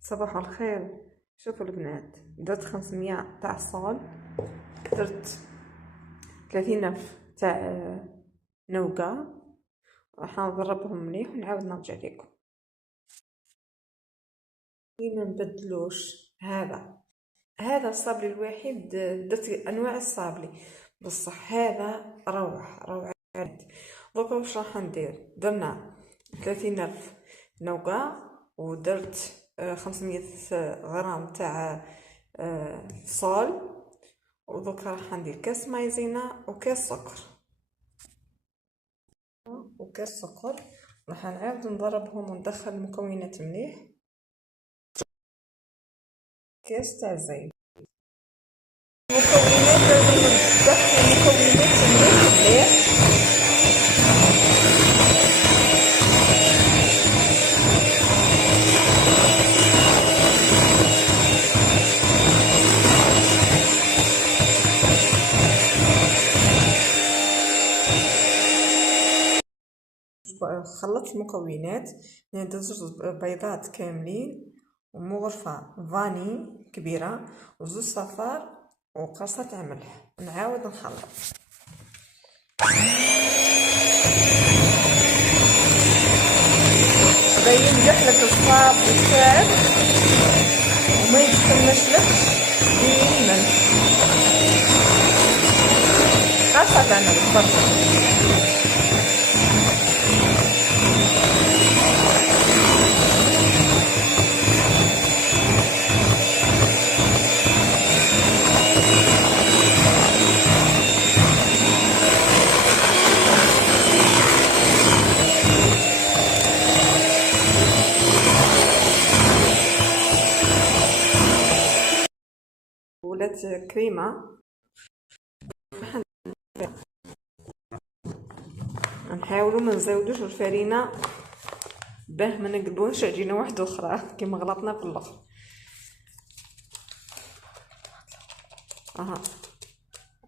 صباح الخير. شوفوا البنات، درت 500 تاع الصال، درت 30 ألف تاع نوقة. راح نضربهم مليح ونعاود نرجع لكم. ما نبدلوش هذا الصابلي الوحيد. درت انواع الصابلي بصح هذا روعه. دوكا واش راح ندير؟ درنا 30 ألف نوقة، ودرت 500 غرام تاع صال، ودوكا راح ندير كاس مايزينا وكاس سكر. راح نعاود نضربهم وندخل المكونات مليح. كاس تاع زيت. المكونات لازم ندخل المكونات مليح. خلطت المكونات، درت زوج بيضات كاملين، ومغرفة فاني كبيرة، وزوج صفار، وقرصة تاع ملح. ونعاود نخلط. باين مليح الصاب تاعك وما يتكملش ديما. قرصة تاع ملح برك. ولات كريمة. نحاولوا ما نزودوش الفرينة باه ما نقلبوش عجينه واحده اخرى كيما غلطنا في الاخر.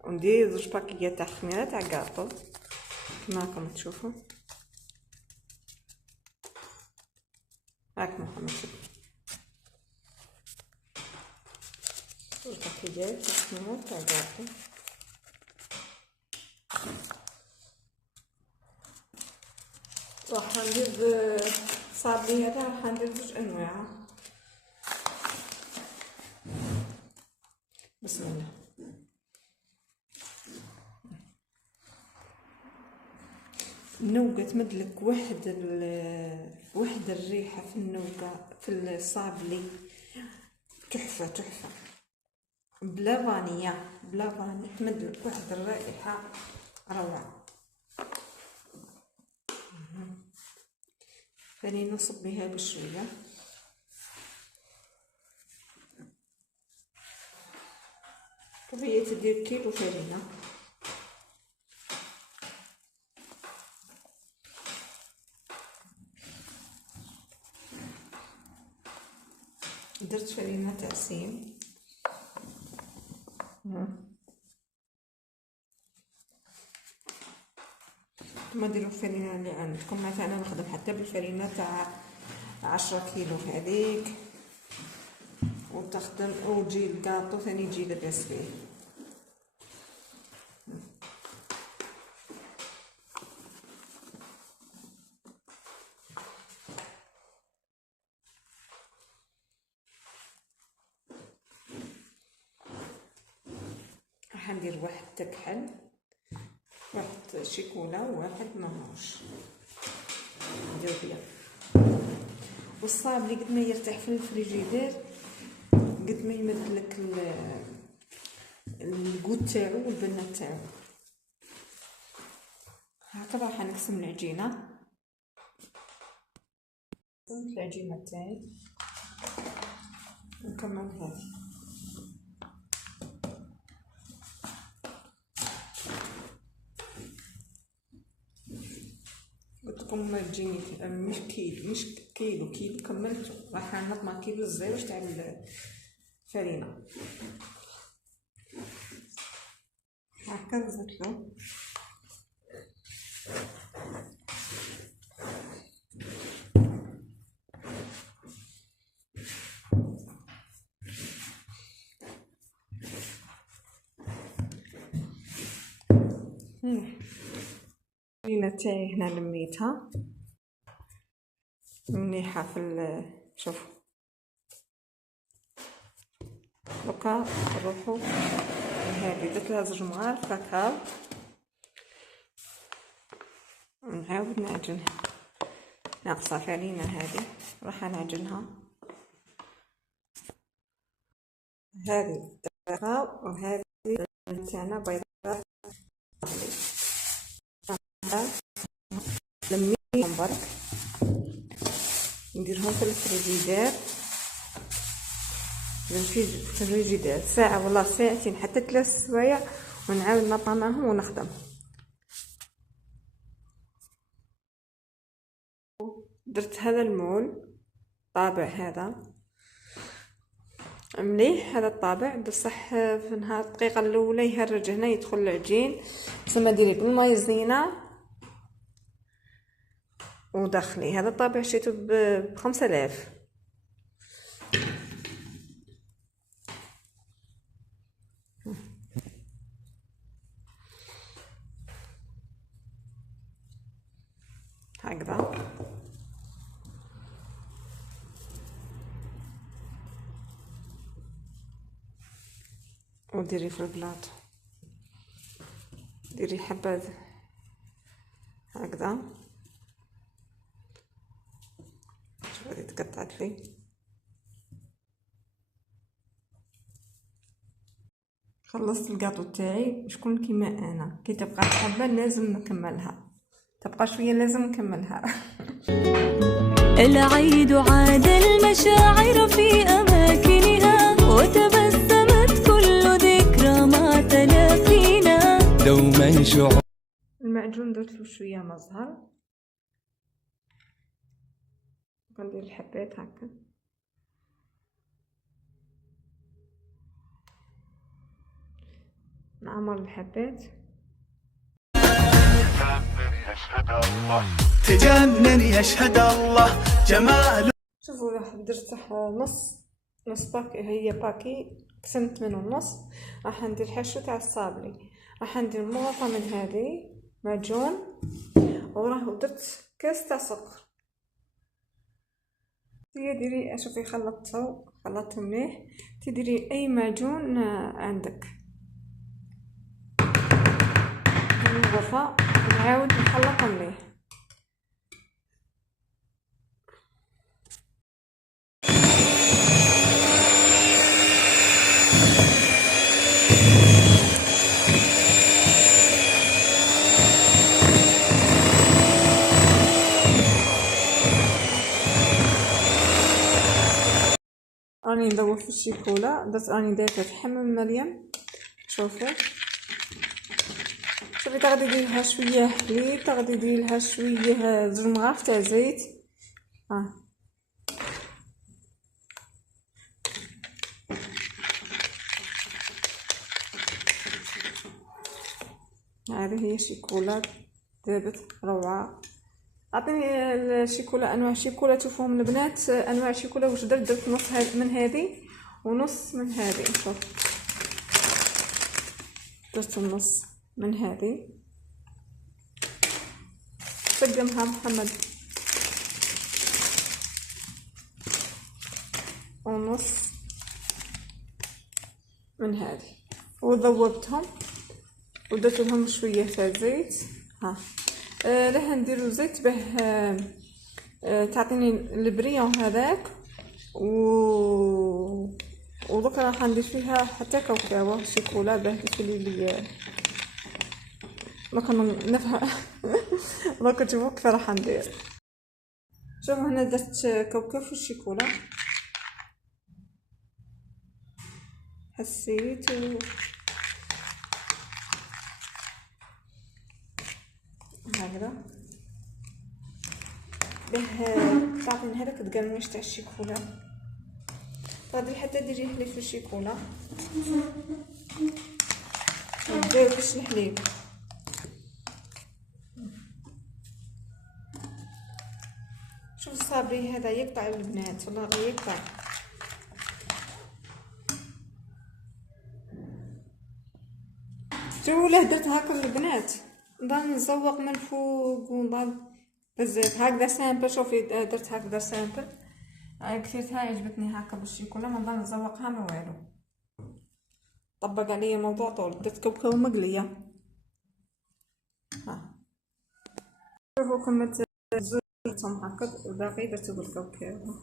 وندير زوج باكيات تاع خميره تاع كاطو كما راكم تشوفوا. راكم تشوفوا زوج باكيات تاع خميره تاع كاطو. راح ندير صابلي هذا، راح ندير زوج انواع. بسم الله. النوقة تمدلك واحد الريحة في النوقة في الصابلي تحفة بلا فاني تمدلك واحد الرائحة روعة. ثاني نصب بها بشوية. كفاية تدير كيلو فرينة. درت فرينة تاع سيم. نتوما ديروا الفرينة اللي عندكم. مثلا انا نخدم حتى بالفرينة تاع 10 كيلو هذيك، وتخدم وتجي الكاطو ثاني يجي لاباس فيه. راح ندير واحد تكحل، واحد شيكولا، وواحد ماهوش ندير بيا. والصابلي قد ما يرتاح في الفريجيدير قد ما يمدلك الجود تاعو والبنه تاعو. هكذا راح نقسم العجينه. قسمت العجينه تاعي ونكمل هذه. قلت لكم تجيني مش كيلو كملت. راح نطمع كيلو الزيوج تاع الفرينه. هكذا زدتلو. العجينة تاعي هنا لميتها مليحة شوفوا. دوكا نروحو هذه درت لها زوج مغارف كاكاو ونعاود نعجنها. ناقصة فعلينا هذه راح نعجنها. هذه كاكاو وهذه تاعنا بيضاء لميهم برك نديرهم في الفريجيدير في الفريجيدير ساعة ولا ساعتين حتى 3 سوايع ونعاود نطمعهم ونخدم. درت هذا المول طابع هذا مليح. هذا الطابع بصح في نهار الدقيقة الاولى يهرج هنا يدخل العجين تسمى ديري بالمايزينا ودخلي. هذا الطابع شريته ب5000. هكذا وديري في البلاط ديري حبة هكذا. شوف هذه تقطعت لي. خلصت الكاطو تاعي. شكون كيما انا كي تبقى حبة لازم نكملها، تبقى شوية لازم نكملها. العيد عاد المشاعر في أماكنها وتبسمت كل ذكرى مع تلاقينا دوما شعور. المعجون درت له شوية مزهر وندير الحبات هكا. نعمر الحبات. تجنن يشهد الله جمال. شوفوا راح درت نص باكي. هي باكي قسمت منه النص. راح ندير حشو تاع الصابلي. راح ندير مغطى من هذه معجون وراه درت كاس تاع سكر. ديري شوفي خلطته مليح. تديري اي معجون عندك الغرفة نعاود نخلطها مليح. راني ندور في الشيكولا. درت راني دايره في حمام مريم. شوفوا شوفي تغدي ديرها شويه حليب، تغدي ديرها شويه زوج مغارف تاع زيت. هذه هي شيكولا دابت روعه. اعطيني الشيكولا انواع الشيكولا تشوفوهم البنات. انواع الشيكولا واش درت نص من هذه ونص من هذه. شوف درت النص من هذه. قدمها محمد ونص من هذه وذوبتهم ودرت لهم شويه تاع زيت. راح نديرو زيت باه تعطيني البريون هذاك ودوك راح ندير فيها حتى كاوكاو شيكولا باه تولي لي ما كنا نفهم. دوك تشوفوا كيف راح ندير. شوفوا هنا درت كاوكاو في الشيكولا. حسيت هكذا باه تعطيني هذاك القرميش تاع الشيكولا. غادي حتى ديري حليب في الشيكولا. مديروش الحليب. شوف الصابري هذا يقطع البنات والله غير يقطع. شوفوا له درت هكا البنات نضل نزوق من الفوق ونضل بالزيت هكذا سامبل. شوفي درت هكذا سامبل كثيرتها عجبتني هكا بالشيكولا، ما نضل نزوقها ما والو. طبق عليا الموضوع طول. درت كوكو مقليه. ها شوفوا كملت زرتهم هكا والباقي درتو بالكوكو.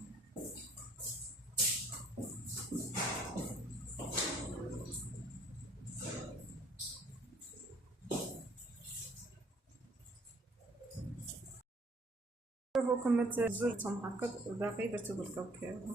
شوفوا كملت زرتهم هكا والباقي درتو بالكوكو.